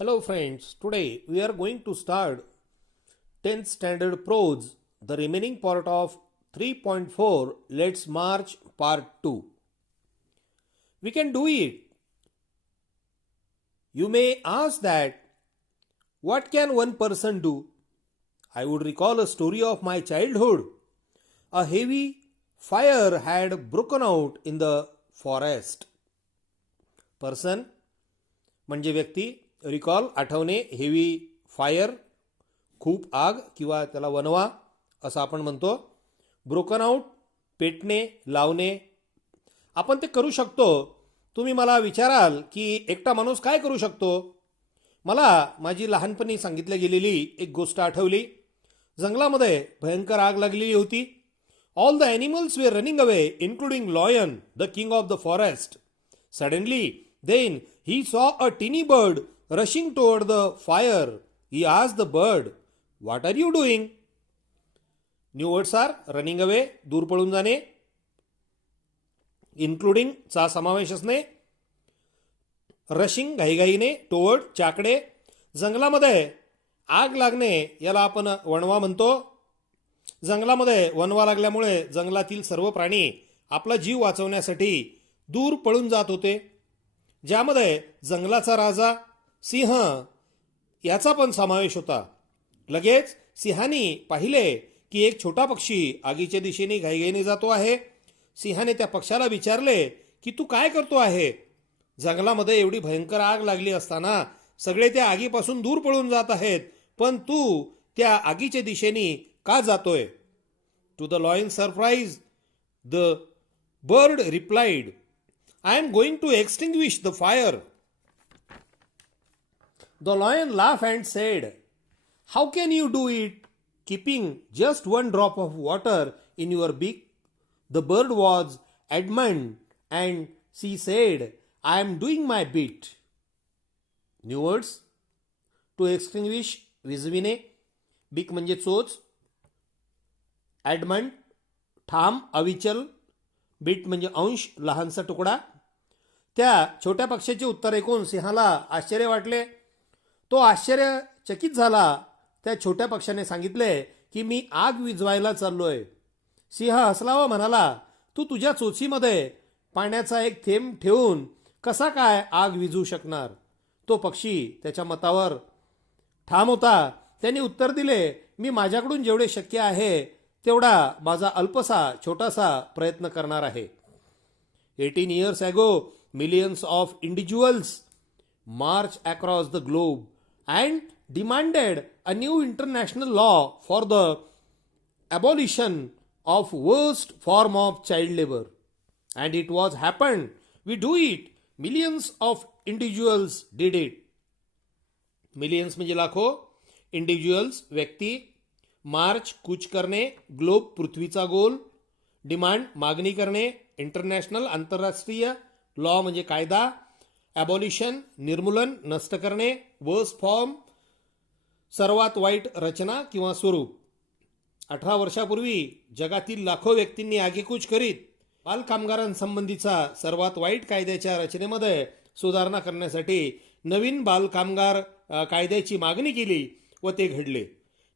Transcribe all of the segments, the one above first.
Hello friends, today we are going to start 10th standard prose, the remaining part of 3.4 Let's March part 2. We can do it. You may ask that what can one person do? I would recall a story of my childhood. A heavy fire had broken out in the forest. Person म्हणजे व्यक्ती, recall आठवणे, heavy fire खूप आग किंवा त्याला वनवा असं आपण म्हणतो. ब्रोकन आउट पेटणे, लावणे. आपण ते करू शकतो. तुम्ही मला विचाराल की एकटा माणूस काय करू शकतो. मला माझी लहानपणी सांगितल्या गेलेली एक गोष्ट आठवली. जंगलामध्ये भयंकर आग लागलेली होती. All the animals were running away including lion, the king of the forest. Suddenly then he saw a teeny bird rushing toward the fire. He asked the bird, "What are you doing?" New words are running away, दूर पळून जाणे, including चा समावेश असणे, rushing घाईघाईने, toward चाकडे. जंगलामध्ये आग लागणे याला आपण वणवा म्हणतो. जंगलामध्ये वणवा लागल्यामुळे जंगलातील सर्व प्राणी आपला जीव वाचवण्यासाठी दूर पळून जात होते. ज्यामध्ये जंगलाचा राजा सिंह याचा पण समावेश होता. लगेच सिंहाने पाहिले की एक छोटा पक्षी आगीच्या दिशेने घाईघाईने जातो आहे. सिंहाने त्या पक्षाला विचारले की तू काय करतो आहे. जंगलामध्ये एवढी भयंकर आग लागली असताना सगळे त्या आगीपासून दूर पळून जात आहेत, पण तू त्या आगीच्या दिशेने का जातोय. To the lion surprise the bird replied, I am going to extinguish the fire. The lion laughed and said, "How can you do it, keeping just one drop of water in your beak?" The bird was adamant and she said, "I am doing my bit." New words. To extinguish, विझविणे. बीक म्हणजे चोच. ॲडमंट, ठाम, अविचल. Bit म्हणजे अंश, लहानसा तुकडा. त्या छोट्या पक्षाचे उत्तर ऐकून सिंहाला आश्चर्य वाटले. तो आश्चर्यचकित झाला. त्या छोट्या पक्षाने सांगितले की मी आग विझवायला चाललोय. सिंह हसला व म्हणाला, तू तुझ्या चोचीमध्ये पाण्याचा एक थेंब ठेवून कसा काय आग विझू शकणार. तो पक्षी त्याच्या मतावर ठाम होता. त्यांनी उत्तर दिले, मी माझ्याकडून जेवढे शक्य आहे तेवढा माझा अल्पसा छोटासा प्रयत्न करणार आहे. 18 years ago, millions of individuals marched across the globe and demanded a new international law for the abolition of worst form of child labor. And it was happened. We do it. Millions of individuals did it. Millions म्हणजे लाखो, individuals व्यक्ती, मार्च कूच करणे, globe पृथ्वीचा गोल, demand मागणी करणे, international आंतरराष्ट्रीय, law म्हणजे कायदा, ॲबॉलिशन निर्मूलन नष्ट करणे, वर्स्ट फॉर्म सर्वात वाईट रचना किंवा स्वरूप. 18 वर्षापूर्वी जगातील लाखो व्यक्तींनी आगेकूच करीत बालकामगारांसंबंधीचा सर्वात वाईट कायद्याच्या रचनेमध्ये सुधारणा करण्यासाठी नवीन बालकामगार कायद्याची मागणी केली व ते घडले.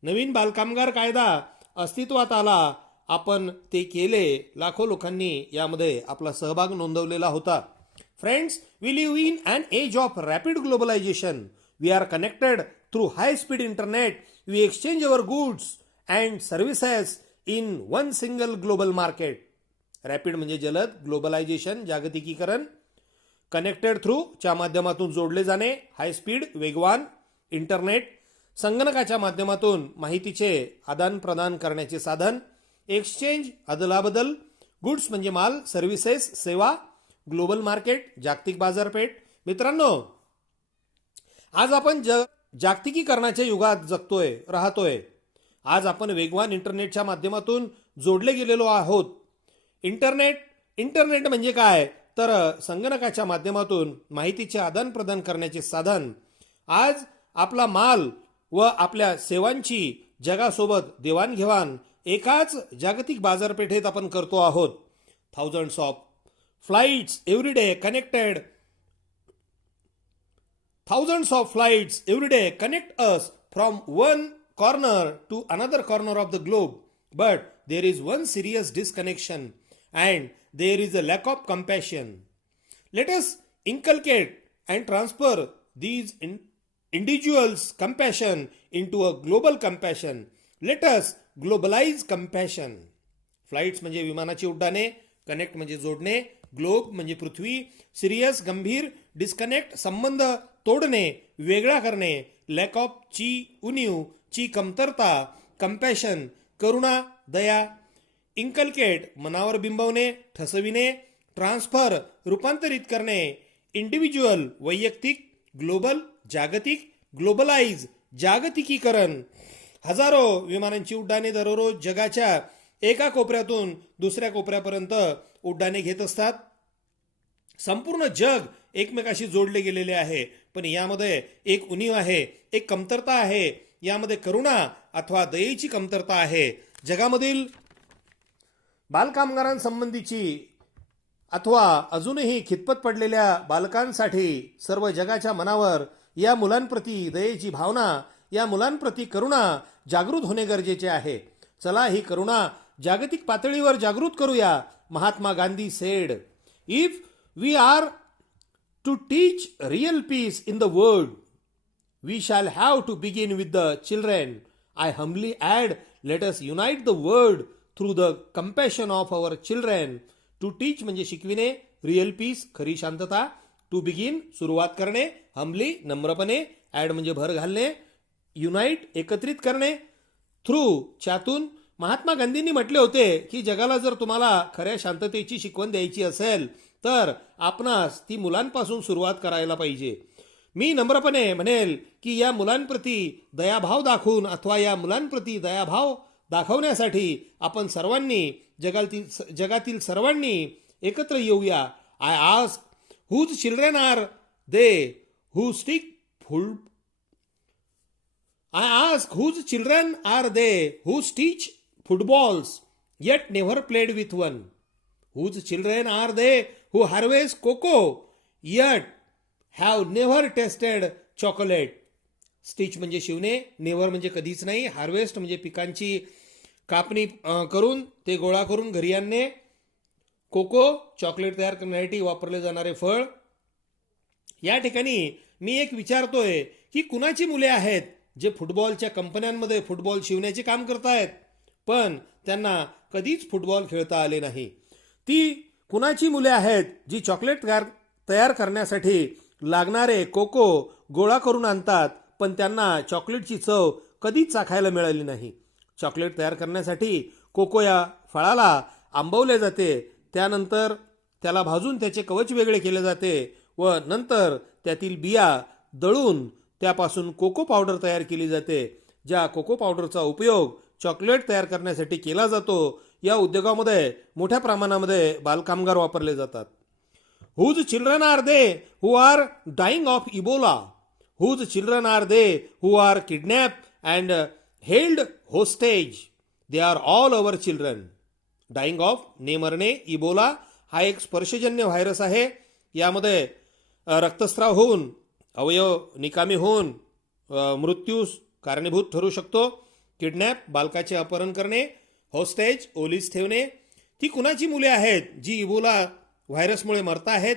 नवीन बालकामगार कायदा अस्तित्वात आला. आपण ते केले. लाखो लोकांनी यामध्ये आपला सहभाग नोंदवलेला होता. Friends, we live in an age of rapid globalisation. We are connected through high speed internet. We exchange our goods and services in one single global market. Rapid म्हणजे जलद, ग्लोबलायझेशन जागतिकीकरण, कनेक्टेड थ्रू च्या माध्यमातून जोडले जाणे, high speed वेगवान, internet संगणकाच्या माध्यमातून माहितीचे आदान प्रदान करण्याचे साधन, एक्सचेंज अदलाबदल, गुड्स म्हणजे माल, सर्व्हिसेस सेवा, ग्लोबल मार्केट जागतिक बाजारपेठ. मित्रांनो, आज आपण जागतिकीकरणाच्या युगात राहतोय. आज आपण वेगवान इंटरनेटच्या माध्यमातून जोडले गेलेलो आहोत. इंटरनेट म्हणजे काय तर संगणकाच्या माध्यमातून माहितीचे आदान प्रदान करण्याचे साधन. आज आपला माल व आपल्या सेवांची जगासोबत देवाणघेवाण एकाच जागतिक बाजारपेठेत आपण करतो आहोत. thousands of flights every day connected Thousands of flights every day connect us from one corner to another corner of the globe. But there is one serious disconnection, and there is a lack of compassion. Let us inculcate and transfer these individuals' compassion into a global compassion. Let us globalize compassion. Flights म्हणजे विमानाची उड्डाणे, connect म्हणजे जोडणे, globe म्हणजे पृथ्वी, serious गंभीर, disconnect संबंध तोडणे, वेगळा करणे, लॅक ऑफ ची उणीव, ची कमतरता, कंपॅशन करुणा, दया, इन्कल्केट मनावर बिंबवणे, ठसविणे, ट्रान्सफर रूपांतरित करणे, इंडिव्हिज्युअल वैयक्तिक, ग्लोबल जागतिक, ग्लोबलाइज जागतिकीकरण. हजारो विमानांची उड्डाणे दररोज जगाच्या एका कोपऱ्यातून दुसऱ्या कोपऱ्यापर्यंत उड्डाणे घेत असतात. संपूर्ण जग एकमेकाशी जोडले गेलेले आहे, पण यामध्ये एक उणीव आहे, एक कमतरता आहे. यामध्ये करुणा अथवा दयेची कमतरता आहे. जगामधील बालकामगारांसंबंधीची अथवा अजूनही खितपत पडलेल्या बालकांसाठी सर्व जगाच्या मनावर या मुलांप्रती दयेची भावना, या मुलांप्रती करुणा जागृत होणे गरजेचे आहे. चला ही करुणा जागतिक पातळीवर जागृत करूया. Mahatma Gandhi said, if we are to teach real peace in the world, we shall have to begin with the children. I humbly add, let us unite the world through the compassion of our children. To teach म्हणजे शिकविणे, real piece खरी शांतता, to begin सुरुवात करणे, humbly नम्रपणे, add म्हणजे भर घालणे, युनाइट एकत्रित करणे, थ्रू च्यातून. महात्मा गांधींनी म्हटले होते की जगाला जर तुम्हाला खऱ्या शांततेची शिकवण द्यायची असेल तर आपणास ती मुलांपासून सुरुवात करायला पाहिजे. मी नम्रपणे म्हणेल की या मुलांप्रती दयाभाव दाखवून अथवा या मुलांप्रती दयाभाव दाखवण्यासाठी आपण सर्वांनी जगातील सर्वांनी एकत्र येऊया. I ask whose children are they who stitch football I ask whose children are they who teach footballs yet never played with one? Whose children are they who harvest cocoa yet have never tasted chocolate? Stitch म्हणजे शिवणे, never म्हणजे कधीच नाही, harvest म्हणजे पिकांची कापणी करून ते गोळा करून घरी आणणे, कोको चॉकलेट तयार करण्यासाठी वापरले जाणारे फळ. या ठिकाणी मी एक विचारतोय की कुणाची मुले आहेत जे फुटबॉलच्या कंपन्यांमध्ये फुटबॉल शिवण्याचे काम करतायत पण त्यांना कधीच फुटबॉल खेळता आले नाही. ती कुणाची मुले आहेत जी चॉकलेट तयार करण्यासाठी लागणारे कोको गोळा करून आणतात पण त्यांना चॉकलेटची चव कधीच चाखायला मिळाली नाही. चॉकलेट तयार करण्यासाठी कोको या फळाला आंबवले जाते, त्यानंतर त्याला भाजून त्याचे कवच वेगळे केले जाते व नंतर त्यातील बिया दळून त्यापासून कोको पावडर तयार केली जाते. ज्या कोको पावडरचा उपयोग चॉकलेट तयार करण्यासाठी केला जातो या उद्योगामध्ये मोठ्या प्रमाणामध्ये बालकामगार वापरले जातात. Whose children are they who are dying of Ebola? Whose children are they who are kidnap and held hostage? They are all our children. Dying of ने मरणे, इबोला हा एक स्पर्शजन्य व्हायरस आहे. यामध्ये रक्तस्राव होऊन अवयव निकामी होऊन मृत्यूस कारणीभूत ठरू शकतो. किडनॅप बालकाचे अपहरण करणे, होस्टेज ओलीस ठेवणे. ती कुणाची मुले आहेत जी इबोला व्हायरसमुळे मरत आहेत?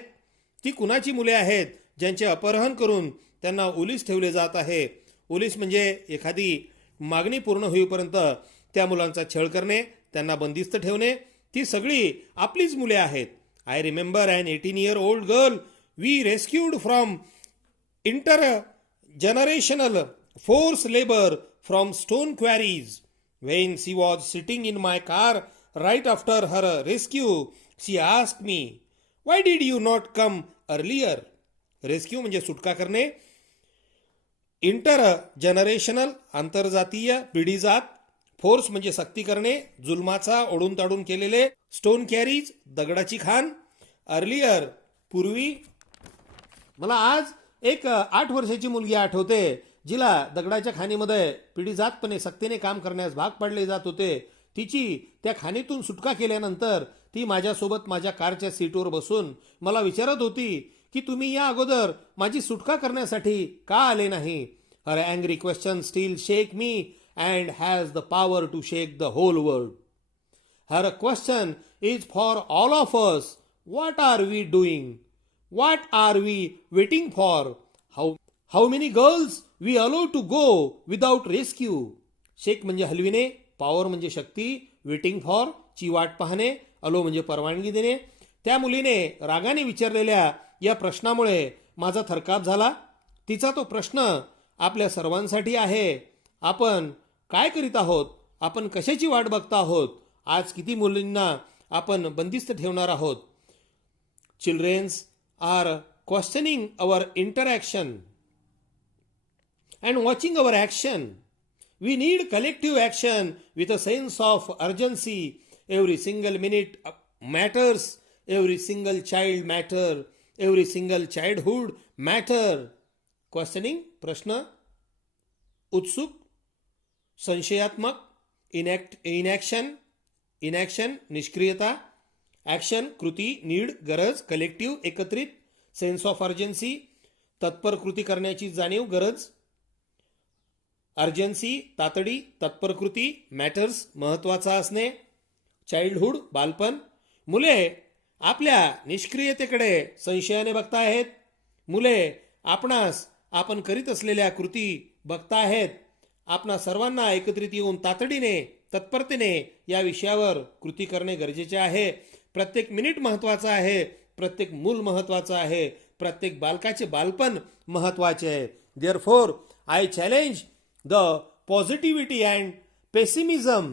ती कुणाची मुले आहेत ज्यांचे अपहरण करून त्यांना ओलीस ठेवले जात आहे? ओलीस म्हणजे एखादी मागणी पूर्ण होईपर्यंत त्या मुलांचा छळ करणे, त्यांना बंदिस्त ठेवणे. ती सगळी आपलीच मुले आहेत. I remember an 18-year-old girl we rescued from intergenerational forced labor from stone quarries. When she was sitting in my car right after her rescue, she asked me, "Why did you not come earlier?" Rescue म्हणजे सुटका करणे. Intergenerational आंतरजातीय पिढीजात. Force म्हणजे सक्ती करणे, जुलमाचा ओढून ताडून केलेले. स्टोन कॅरीज दगडाची खाण. अर्लियर पूर्वी. मला आज एक 8 वर्षाची मुलगी आठवते जिला दगडाच्या खाणीमध्ये पिढीजातपणे सक्तीने काम करण्यास भाग पाडले जात होते. तिची त्या खाणीतून सुटका केल्यानंतर ती माझ्यासोबत माझ्या कारच्या सीटवर बसून मला विचारत होती की तुम्ही या अगोदर माझी सुटका करण्यासाठी का आले नाही? Her angry question still shake me and has the power to shake the whole world. Her question is for all of us. What are we doing? What are we waiting for? How many girls we allow to go without rescue. Shake म्हणजे हलविणे, power म्हणजे शक्ती, waiting for ची वाट पाहणे, अलो म्हणजे परवानगी देणे. त्या मुलीने रागाने विचारलेल्या या प्रश्नामुळे माझा थरकाप झाला. तिचा तो प्रश्न आपल्या सर्वांसाठी आहे. आपण काय करीत आहोत? आपण कशाची वाट बघता आहोत? आज किती मुलींना आपण बंदिस्त ठेवणार आहोत? Childrens are questioning our interaction and watching our action. We need collective action with a sense of urgency. Every single minute matters. Every single child matter. Every single childhood matter. Questioning, प्रश्न, उत्सुक, संशयात्मक, inaction, निष्क्रियता, action, कृती, need, गरज, collective, एकत्रित, sense of urgency, तत्पर कृती करण्याची जाणीव, गरज, अर्जन्सी, तातडी, तत्पर कृती, मॅटर्स, महत्वाचा असणे, चाइल्डहुड, बालपण. मुले आपल्या निष्क्रियतेकडे संशयाने बघताहेत. मुले आपणास आपण करीत असलेल्या कृती बघताहेत. आपणा सर्वांना एकत्रित येऊन तातडीने, तत्परतेने या विषयावर कृती करणे गरजेचे आहे. प्रत्येक मिनिट महत्वाचा आहे. प्रत्येक मूल महत्वाचं आहे. प्रत्येक बालकाचे बालपण महत्वाचे आहे. Therefore I challenge the positivity and pessimism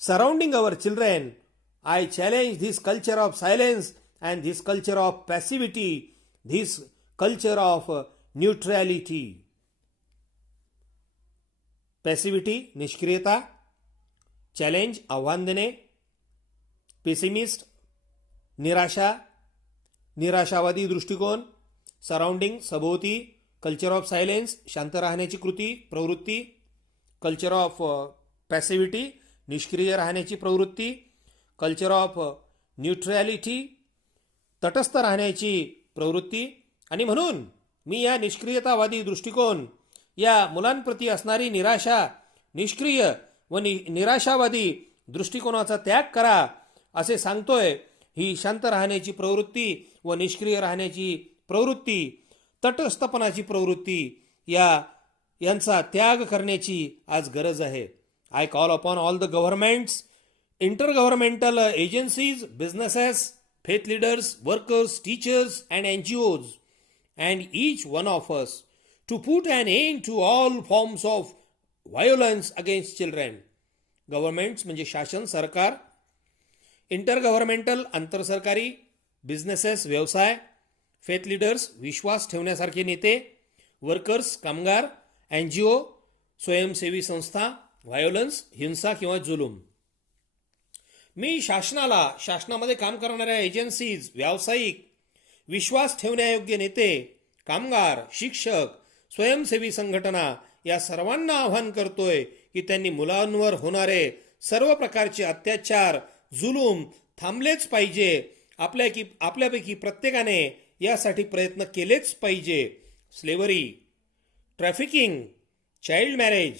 surrounding our children. I challenge this culture of silence and this culture of passivity, this culture of neutrality. Passivity, निष्क्रियता. चॅलेंज, आव्हान देणे. पेसिमिस्ट, निराशा, निराशावादी दृष्टिकोन. सराउंडिंग, सभोवती. कल्चर ऑफ सायलेन्स, शांत राहण्याची कृती, प्रवृत्ती. कल्चर ऑफ पॅसिव्हिटी, निष्क्रिय राहण्याची प्रवृत्ती. कल्चर ऑफ न्यूट्रॅलिटी, तटस्थ राहण्याची प्रवृत्ती. आणि म्हणून मी या निष्क्रियतावादी दृष्टिकोन, या मुलांप्रती असणारी निराशा, निष्क्रिय व निराशावादी दृष्टिकोनाचा त्याग करा असे सांगतोय. ही शांत राहण्याची प्रवृत्ती व निष्क्रिय राहण्याची प्रवृत्ती, तटस्थपणाची प्रवृत्ती यांचा त्याग करण्याची आज गरज आहे. I call upon all the governments, intergovernmental agencies, businesses, faith leaders, workers, teachers and NGOs and each one of us to put an end to all forms of violence against children. Governments म्हणजे शासन, सरकार. Intergovernmental, आंतरसरकारी. Businesses, व्यवसाय. Faith leaders, विश्वास ठेवण्यासारखे नेते. Workers, कामगार. NGO, स्वयंसेवी संस्था. व्हायोलन्स, हिंसा किंवा जुलूम. मी शासनामध्ये काम करणाऱ्या एजन्सीज, व्यावसायिक, विश्वास ठेवण्यायोग्य नेते, कामगार, शिक्षक, स्वयंसेवी संघटना या सर्वांना आवाहन करतोय की त्यांनी मुलांवर होणारे सर्व प्रकारचे अत्याचार, जुलूम थांबलेच पाहिजे. आपल्यापैकी प्रत्येकाने यासाठी प्रयत्न केलेच पाहिजे. Slavery, trafficking, child marriage,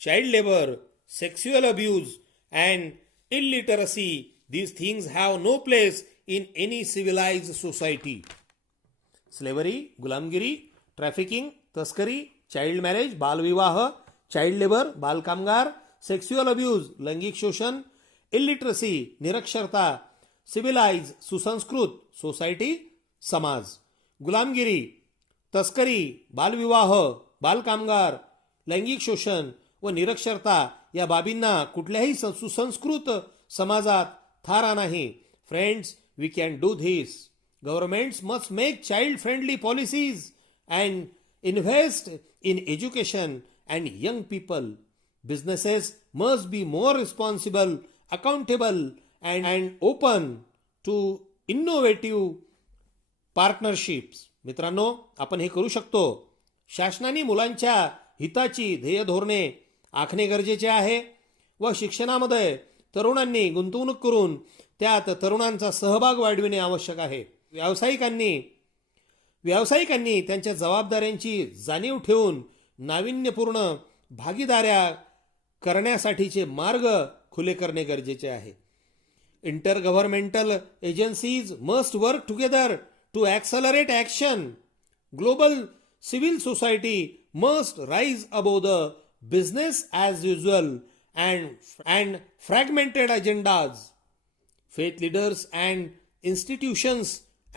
child labour, sexual abuse and illiteracy, these things have no place in any civilized society. Slavery, Gulamgiri, trafficking, तस्करी, चाइल्ड मॅरेज, बालविवाह, चाइल्ड लेबर, बालकामगार, सेक्स्युअल अब्यूज, लैंगिक शोषण, इलिटरसी, निरक्षरता, सिव्हिलाइज, सुसंस्कृत, सोसायटी, समाज. गुलामगिरी, तस्करी, बालविवाह, बालकामगार, लैंगिक शोषण व निरक्षरता या बाबींना कुठल्याही सुसंस्कृत समाजात थारा नाही. Friends, we can do this. Governments must make child friendly policies and invest in education and young people. Businesses must be more responsible, accountable and open to innovative partnerships. मित्रांनो, आपण हे करू शकतो. शासनाने मुलांच्या हिताची ध्येय धोरणे आखणे गरजेचे आहे व शिक्षणामध्ये तरुणांनी गुंतवणूक करून त्यात तरुणांचा सहभाग वाढविणे आवश्यक आहे. व्यावसायिकांनी व्यावसायिकांनी त्यांच्या जबाबदाऱ्यांची जाणीव ठेवून नाविन्यपूर्ण भागीदाऱ्या करण्यासाठीचे मार्ग खुले करणे गरजेचे आहे. Intergovernmental agencies must work together to accelerate action. Global civil society must rise above the business as usual and fragmented agendas. Faith leaders and institutions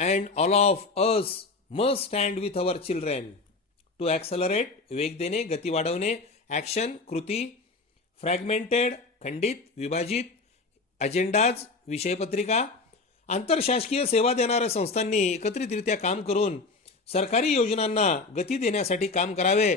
and all of us must stand with our children. To accelerate, वेग देणे, गती वाढवणे, action, कृती, fragmented, खंडित, विभाजित, अजेंडाज, विषयपत्रिका. आंतरशासकीय सेवा देणाऱ्या संस्थांनी एकत्रितरित्या काम करून सरकारी योजनांना गती देण्यासाठी काम करावे.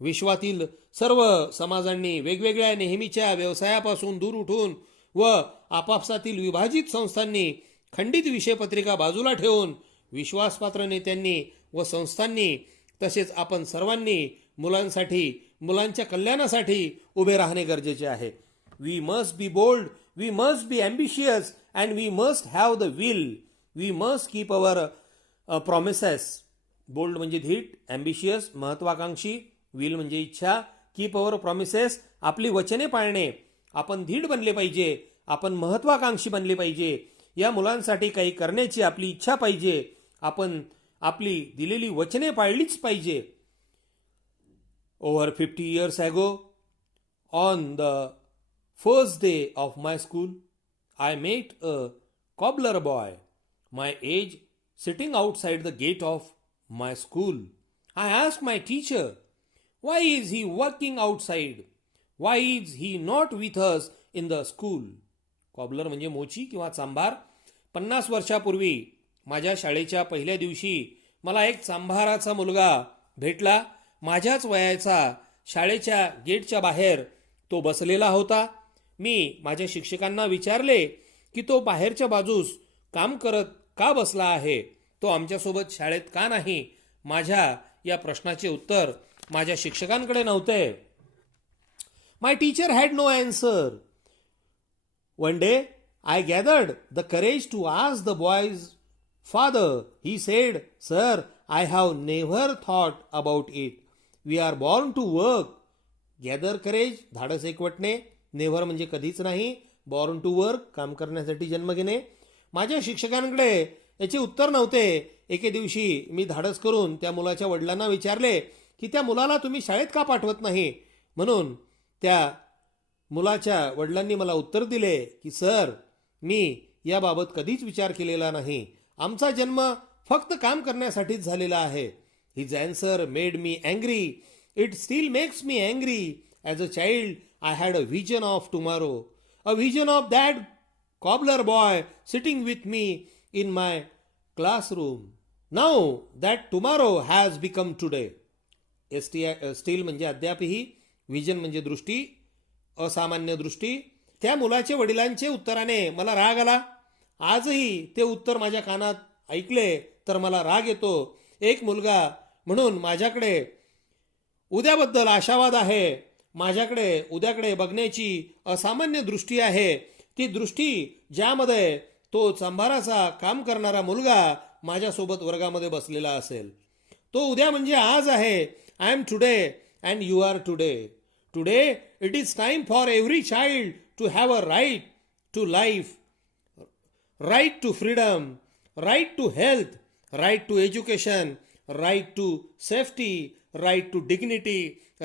विश्वातील सर्व समाजांनी वेगवेगळ्या नेहमीच्या व्यवसायापासून दूर उठून व आपापसातील विभाजित संस्थांनी खंडित विषयपत्रिका बाजूला ठेवून विश्वासपात्र नेत्यांनी व संस्थांनी तसेच आपण सर्वांनी मुलांसाठी, मुलांच्या कल्याणासाठी उभे राहणे गरजेचे आहे. We must be bold, we must be ambitious and we must have the will. We must keep our promises. Bold म्हणजे धीट, ॲम्बिशियस महत्वाकांक्षी, विल म्हणजे इच्छा, कीप अवर प्रॉमिसेस आपली वचने पाळणे. आपण धीट बनले पाहिजे, आपण महत्वाकांक्षी बनले पाहिजे, या मुलांसाठी काही करण्याची आपली इच्छा पाहिजे, आपण आपली दिलेली वचने पाळलीच पाहिजे. Over 50 years ago, on the first day of my school, I met a cobbler boy, my age, sitting outside the gate of my school. I asked my teacher, why is he working outside? Why is he not with us in the school? Cobbler म्हणजे मोची किंवा चांभार. 50 वर्षापूर्वी माझ्या शाळेच्या पहिल्या दिवशी मला एक चांभाराचा मुलगा भेटला. माझ्याच वयाचा, शाळेच्या गेटच्या बाहेर तो बसलेला होता. मी माझ्या शिक्षकांना विचारले की तो बाहेरच्या बाजूस काम करत का बसला आहे, तो आमच्यासोबत शाळेत का नाही. माझ्या या प्रश्नाचे उत्तर माझ्या शिक्षकांकडे नव्हते. My teacher had no answer. One day, I gathered the courage to ask the boy's father. He said, "Sir, I have never thought about it. We are born to work." Gather courage, धाडस एकवटणे. Never म्हणजे कधीच नाही. Born to work, काम करण्यासाठी जन्म घेणे. माझ्या शिक्षकांकडे याचे उत्तर नव्हते. एके दिवशी मी धाडस करून त्या मुलाच्या वडिलांना विचारले की त्या मुलाला तुम्ही शाळेत का पाठवत नाही. म्हणून त्या मुलाच्या वडिलांनी मला उत्तर दिले की सर, मी याबाबत कधीच विचार केलेला नाही. आमचा जन्म फक्त काम करण्यासाठीच झालेला आहे. His answer made me angry. It still makes me angry. As a child I had a vision of tomorrow. A vision of that cobbler boy sitting with me in my classroom. Now that tomorrow has become today. Steel म्हणजे अद्यापही, vision म्हणजे दृष्टी, असामान्य दृष्टी. त्या मुलाच्या वडिलांचे उत्तराने मला राग आला. आजही ते उत्तर माझ्या कानात ऐकले तर मला राग येतो. एक मुलगा म्हणून माझ्याकडे उद्याबद्दल आशावाद आहे. माझ्याकडे उद्याकडे बघण्याची असामान्य दृष्टी आहे. ती दृष्टी ज्यामध्ये तो चांभाराचा काम करणारा मुलगा माझ्यासोबत वर्गामध्ये बसलेला असेल. तो उद्या म्हणजे आज आहे. I am today and you are today. Today, it is time for every child to have a right to life, right to freedom, right to health, right to education, right to safety, right to dignity,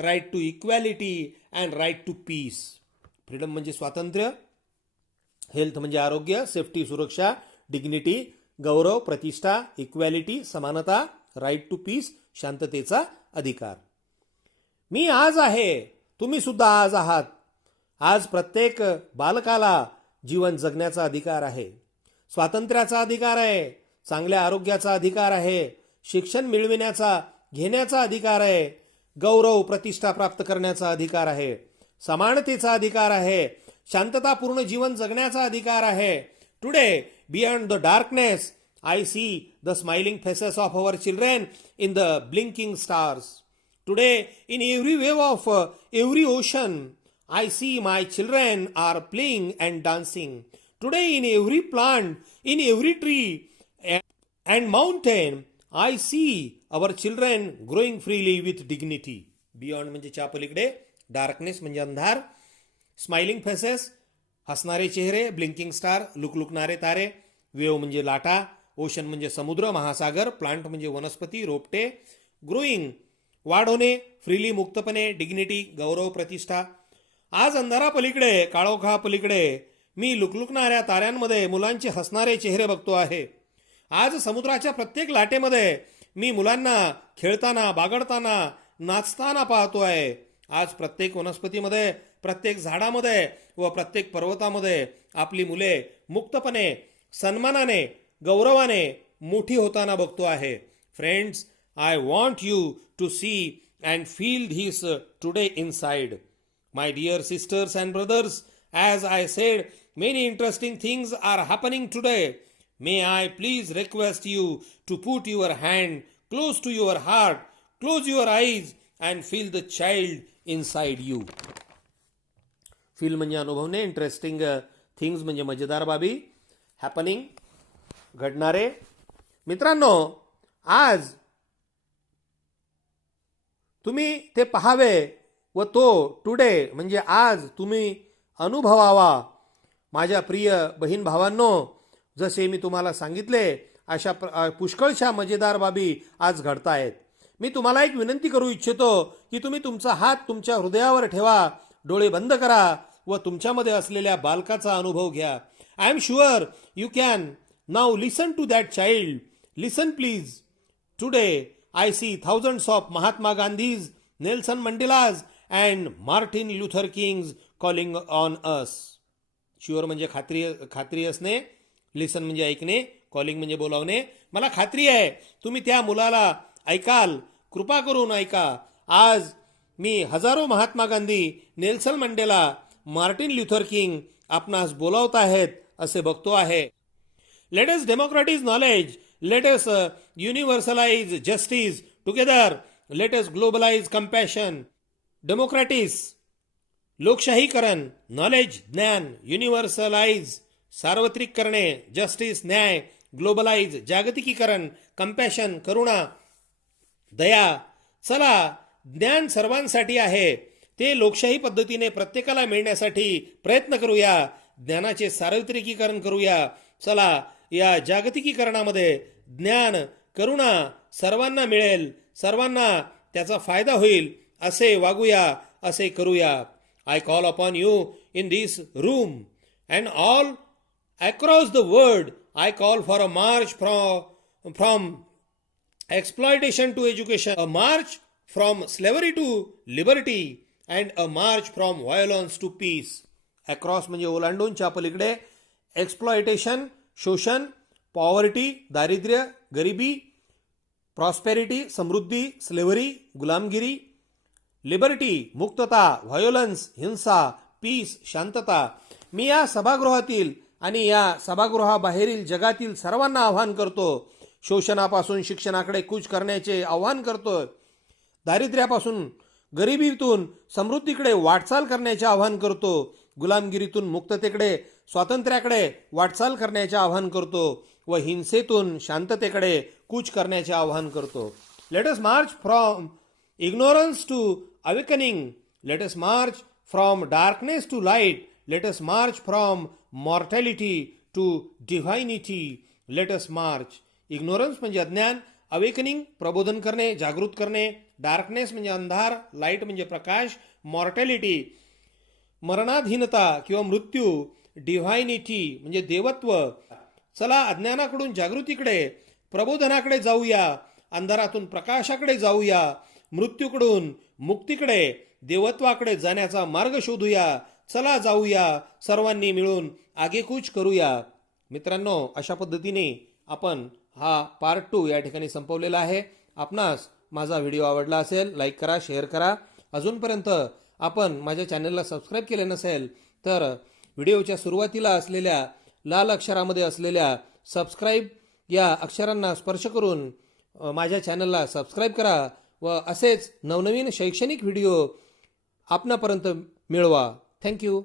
right to equality, and right to peace. Freedom म्हणजे स्वातंत्र्य, health म्हणजे आरोग्य, safety सुरक्षा, dignity गौरव, प्रतिष्ठा, equality समानता, right to piece शांततेचा अधिकार. मी आज आहे, तुम्ही सुद्धा आज आहात. आज प्रत्येक बालकाला जीवन जगण्याचा अधिकार आहे, स्वातंत्र्याचा अधिकार आहे, चांगल्या आरोग्याचा अधिकार आहे, शिक्षण मिळविण्याचा घेण्याचा अधिकार आहे, गौरव प्रतिष्ठा प्राप्त करण्याचा अधिकार आहे, समानतेचा अधिकार आहे, शांततापूर्ण जीवन जगण्याचा अधिकार आहे. Today beyond the darkness I see the smiling faces of our children in the blinking stars. Today, in every wave of every ocean, I see my children are playing and dancing. Today, in every plant, in every tree and mountain, I see our children growing freely with dignity. Beyond म्हणजे च्या पलीकडे, darkness म्हणजे अंधार, smiling faces हसणारे चेहरे, blinking star लुकलुकणारे तारे, wave म्हणजे लाटा, ocean म्हणजे समुद्र महासागर, प्लांट म्हणजे वनस्पती रोपटे, ग्रोईंग वाढ होणे, फ्रीली मुक्तपणे, डिग्निटी गौरव प्रतिष्ठा. आज अंधारा पलीकडे, काळोखा पलीकडे मी लुकलुकणाऱ्या ताऱ्यांमध्ये मुलांचे हसणारे चेहरे बघतो आहे. आज समुद्राच्या प्रत्येक लाटेमध्ये मी मुलांना खेळताना, बागडताना, नाचताना पाहतो आहे. आज प्रत्येक वनस्पतीमध्ये, प्रत्येक झाडामध्ये व प्रत्येक पर्वतामध्ये आपली मुले मुक्तपणे, सन्मानाने, गौरवाने मोठी होताना बघतो आहे. Friends, I want you to see and feel this today inside. My dear sisters and brothers, as I said, many interesting things are happening today. May I please request you to put your hand close to your heart, close your eyes and feel the child inside you. Feel म्हणजे अनुभवणे, interesting things म्हणजे मजेदार बाबी, happening घडणारे. मित्रांनो, आज तुम्ही ते पाहावे व तो टुडे म्हणजे आज तुम्ही अनुभवावा. माझ्या प्रिय बहीण भावांनो, जसे मी तुम्हाला सांगितले अशा पुष्कळशा मजेदार बाबी आज घडतायत. मी तुम्हाला एक विनंती करू इच्छितो की तुम्ही तुमचा हात तुमच्या हृदयावर ठेवा, डोळे बंद करा व तुमच्यामध्ये असलेल्या बालकाचा अनुभव घ्या. I am sure you can now listen to that child. Listen please. Today I see thousands of Mahatma Gandhis, Nelson Mandelas and Martin Luther Kings calling on us. Sure म्हणजे खात्री असणे, लिसन म्हणजे ऐकणे, कॉलिंग म्हणजे बोलावणे. मला खात्री आहे तुम्ही त्या मुलाला ऐकाल. कृपा करून ऐका. आज मी हजारो Mahatma Gandhi, Nelson Mandela, Martin Luther King आपणास बोलावत आहेत असे बघतो आहे. Let us democratise knowledge, let us universalise justice together, let us globalise compassion. Democratise लोकशाहीकरण, नॉलेज ज्ञान, युनिव्हर्सलाइज सार्वत्रिक करणे, जस्टिस न्याय, ग्लोबलाइज जागतिकीकरण, कंपॅशन करुणा, दया. चला, ज्ञान सर्वांसाठी आहे ते लोकशाही पद्धतीने प्रत्येकाला मिळण्यासाठी प्रयत्न करूया. ज्ञानाचे सार्वत्रिकीकरण करूया. चला, या जागतिकीकरणामध्ये ज्ञान, करुणा सर्वांना मिळेल, सर्वांना त्याचा फायदा होईल असे वागूया, असे करूया. I call upon you in this room and all across the world. I call for a March from exploitation to education, a march from slavery to liberty and a march from violence to peace. Across म्हणजे ओलांडूनच्या पलीकडे, exploitation शोषण, poverty दारिद्र्य गरिबी, prosperity समृद्धी, slavery गुलामगिरी, liberty मुक्तता, व्हायोलन्स हिंसा, piece शांतता. मी या सभागृहातील आणि या सभागृहाबाहेरील जगातील सर्वांना आवाहन करतो. शोषणापासून शिक्षणाकडे कूच करण्याचे आवाहन करतोय. दारिद्र्यापासून गरिबीतून समृद्धीकडे वाटचाल करण्याचे आवाहन करतो. गुलामगिरीतून मुक्ततेकडे स्वातंत्र्याकडे वाटचाल करण्याचे आवाहन करतो व हिंसेतून शांततेकडे कूच करण्याचे आवाहन करतो. Let us march from ignorance to awakening. Let us march from darkness to light. Let us march from mortality to divinity. Let us march. Ignorance म्हणजे अज्ञान, अवेकनिंग प्रबोधन करणे, जागृत करणे, डार्कनेस म्हणजे अंधार, लाईट म्हणजे प्रकाश, मॉर्टॅलिटी मरणाधीनता किंवा मृत्यू, डिव्हायनिटी म्हणजे देवत्व. चला, अज्ञानाकडून जागृतीकडे, प्रबोधनाकडे जाऊया, अंधारातून प्रकाशाकडे जाऊया, मृत्यूकडून मुक्तीकडे, देवत्वाकडे जाण्याचा मार्ग शोधूया. चला जाऊया, सर्वांनी मिळून आगेकूच करूया. मित्रांनो, अशा पद्धतीने आपण हा पार्ट 2 या ठिकाणी संपवलेला आहे. आपणास माझा व्हिडिओ आवडला असेल, लाईक करा, शेअर करा. अजूनपर्यंत आपण माझ्या चॅनलला सबस्क्राईब केले नसेल तर व्हिडिओच्या सुरुवातीला असलेल्या लाल अक्षरामध्ये असलेल्या सबस्क्राईब या अक्षरांना स्पर्श करून माझ्या चॅनलला सबस्क्राईब करा व असेच नवनवीन शैक्षणिक व्हिडिओ आपणापर्यंत मिळवा. थँक्यू.